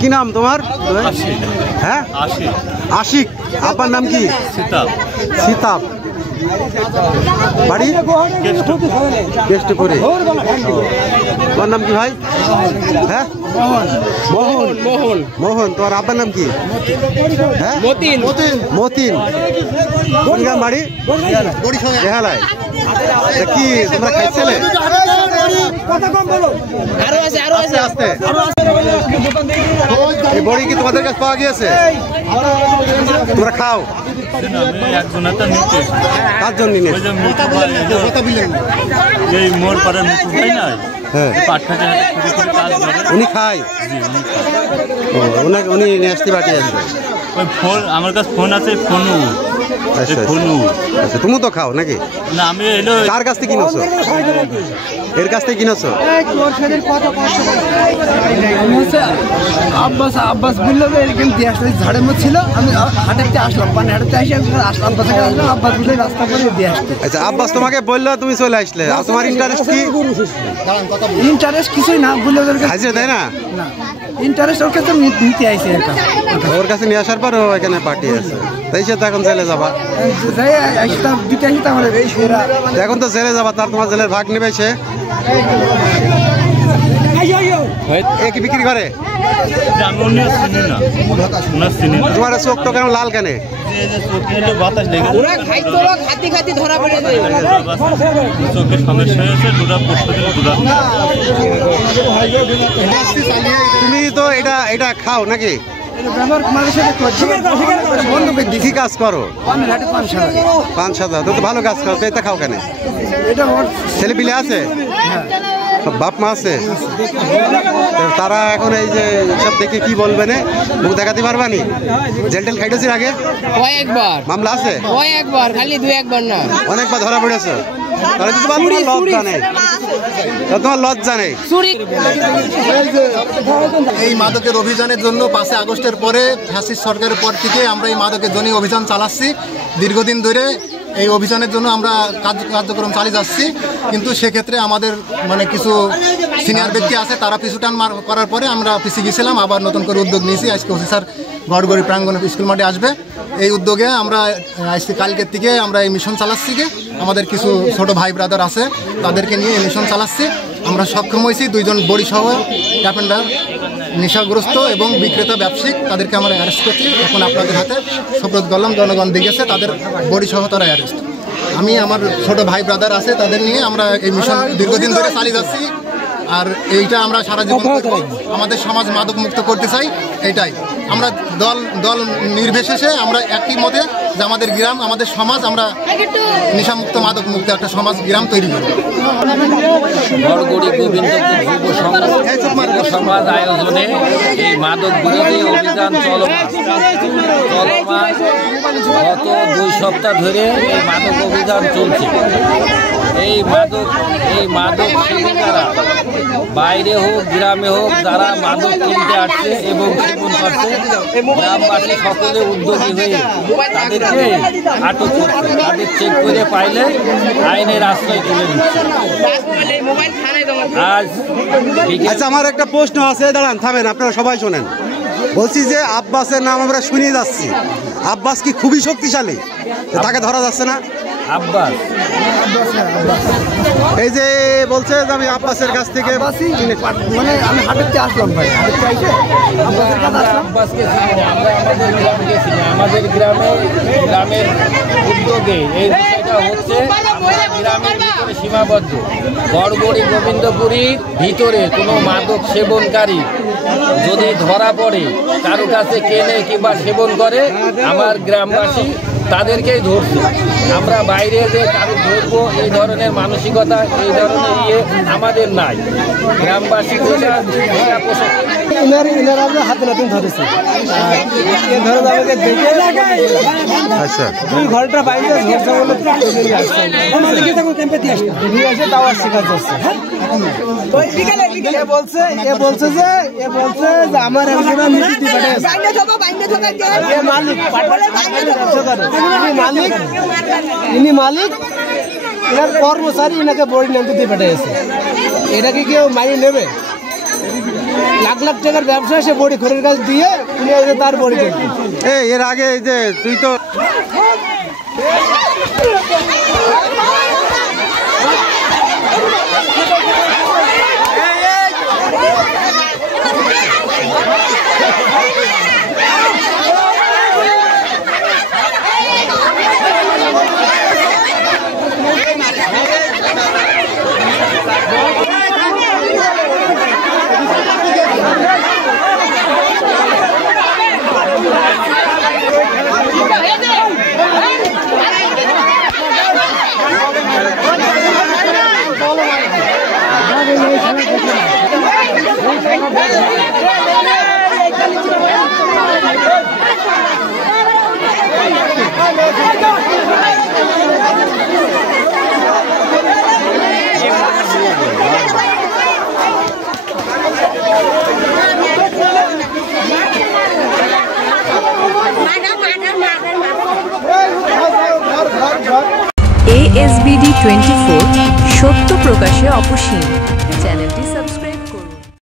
কি নাম তোমার? হ্যাঁ, আশিক। আপনার নাম কি? সিতাব। বাড়ি কেষ্টপুরে। তোমার নাম কি ভাই? হ্যাঁ, মোহন। তোমার আব্বার নাম কি? হ্যাঁ, মতিন। কোন গ্রাম বাড়ি? বেহালায়। কি তোমরা খাইছিলে? আস্তে এই বড়ি কি তোমাদের কাছে পাওয়া গিয়েছে? তোমরা খাও? কার জন্য? উনি খায়? উনি নিয়ে আসতে পাঠিয়ে আসবে। আমার কাছে ফোন আছে। আচ্ছা, তুমি তো খাও নাকি? না, আমি কার কাছ থেকে কিনেছো? এর কাছ থেকে কিনেছো? আব্বাস বললো এরকম দিয়ে আসলে ঝাড়ের মধ্যে ছিল। আমি হাঁটাতে আসলাম, মানে হাঁটাতে আসে আসলাম, আব্বাস বললে রাস্তা করে দিয়ে আসতে। আচ্ছা, আব্বাস তোমাকে বললো, তুমি চলে আসলে। আর তোমার ইন্টারেস্ট কি? ইন্টারেস্ট কিছুই না, বললো খাইছে তাই না? ইন্টারেস্ট ওর কাছে নিতে আইসে। ওর কাছে নিয়ে আসার পর এখানে পার্টি আছে, তাই সে তো এখন জেলে যাবা। এখন তো জেলে যাবা, তার তোমার জেলের ভাগ নেবে সে। কি বিক্রি করে? তোমার চোখ তো কেন লাল কেন? তুমি তো এটা খাও নাকি? কি কাজ করো? পান সাদা। তো ভালো কাজ করো, এটা খাও কেন? ছেলে পিলে আছে? বাপ মা আছে? তারা এখন এই যে সব দেখে কি বলবে না? মুখ দেখাতে পারবা নি? জেল টেল খাইতেছিস আগে? কয়েকবার মামলা আছে? কয়েকবার, খালি 2-1বার না, অনেকবার ধরা পড়েছে। তাহলে তো তোমার লজ্জা নেই? তোমার লজ্জা নেই? এই মাদকের অভিযানের জন্য 5 আগস্টের পরে ফ্যাসিস্ট সরকারের পর থেকে আমরা এই মাদকের জন্য অভিযান চালাচ্ছি। দীর্ঘদিন ধরে এই অভিযানের জন্য আমরা কার্যক্রম চালিয়ে যাচ্ছি। কিন্তু সেক্ষেত্রে আমাদের মানে কিছু সিনিয়র ব্যক্তি আছে, তারা পিছুটান করার পরে আমরা পিছিয়ে গেছিলাম। আবার নতুন করে উদ্যোগ নিয়েছি। আজকে ওসি স্যার গড়গড়ি প্রাঙ্গণ স্কুল মাঠে আসবে। এই উদ্যোগে আমরা আজকে কালকের থেকে আমরা এই মিশন চালাচ্ছি। আমাদের কিছু ছোট ভাই ব্রাদার আছে, তাদেরকে নিয়ে এই মিশন চালাচ্ছি। আমরা সক্ষম হয়েছি 2 জন বড়িসহ ট্যাপেন্ডার নেশাগ্রস্ত এবং বিক্রেতা ব্যবসায়িক, তাদেরকে আমরা অ্যারেস্ট করছি। এখন আপনাদের হাতে সুপ্রত করলাম, জনগণ দেখেছে তাদের বড়িসহ তারা অ্যারেস্ট। আমি আমার ছোট ভাই ব্রাদার আছে, তাদের নিয়ে আমরা এই মিশন দীর্ঘদিন ধরে চালিয়ে যাচ্ছি। আর এইটা আমরা সারা জীবন আমাদের সমাজ মাদক মুক্ত করতে চাই। এইটাই আমরা দল নির্বিশেষে আমরা একই মতে যে আমাদের গ্রাম, আমাদের সমাজ, আমরা নেশামুক্ত মাদক মুক্ত একটা সমাজ গ্রাম তৈরি করি। গড়গড়ি গোবিন্দপুর যুব সমাজ আয়োজনে এই মাদক বিরোধী অভিযান চলমান। গত 2 সপ্তাহ ধরে এই মাদক অভিযান চলছে। এই মাদক সেবীরা বাইরে হোক গ্রামে হোক, যারা মাদক কিনতে আসছে এবং সেবন করছে, গ্রামবাসী সকলে উদ্যোগী হয়ে তাদেরকে আটক করছে। তাদের চেক করে পাইলে আইনের আশ্রয় তুলে দিচ্ছে। আচ্ছা, আমার একটা প্রশ্ন আছে, দাঁড়ান, থামেন, আপনারা সবাই শোনেন। বলছি যে আব্বাসের নাম আমরা শুনিয়ে যাচ্ছি। আব্বাস কি খুবই শক্তিশালী? তাকে ধরা যাচ্ছে না? আব্বাস এই যে বলছে যে আমি আব্বাসের কাছ থেকে মানে আমি হাঁটাতে আসলাম ভাই, আমাদের গ্রামের উদ্যোগে এই বিষয়টা হচ্ছে। গ্রামের ভিতরে সীমাবদ্ধ। গড়গড়ি গোবিন্দপুরীর ভিতরে কোনো মাদক সেবনকারী যদি ধরা পড়ে, কারো কাছে কেনে কিংবা সেবন করে, আমার গ্রামবাসী তাদেরকেই ধরছে। আমরা বাইরে যে কারো ধরবো এই ধরনের মানসিকতা, এই ধরনের আমাদের নাই। গ্রামবাসী হাতে নাতে ধরেছে। আচ্ছা, 2 ঘন্টা বাইরে তাও শিকার করছে। বলছে যে আমার ইনি মালিক, এনার কর্মচারী, এনাকে বড়ি নামতে দিয়ে পাঠিয়েছে। এটা কি কেউ মাইনে নেবে? লাখ লাখ টাকার ব্যবসা, সে বড়ি খোরের কাছ দিয়ে উনি তার বড়ি কিনবে। এর আগে এই যে তুই তো ASBD 24 সত্য প্রকাশে অপসীম চ্যানেলটি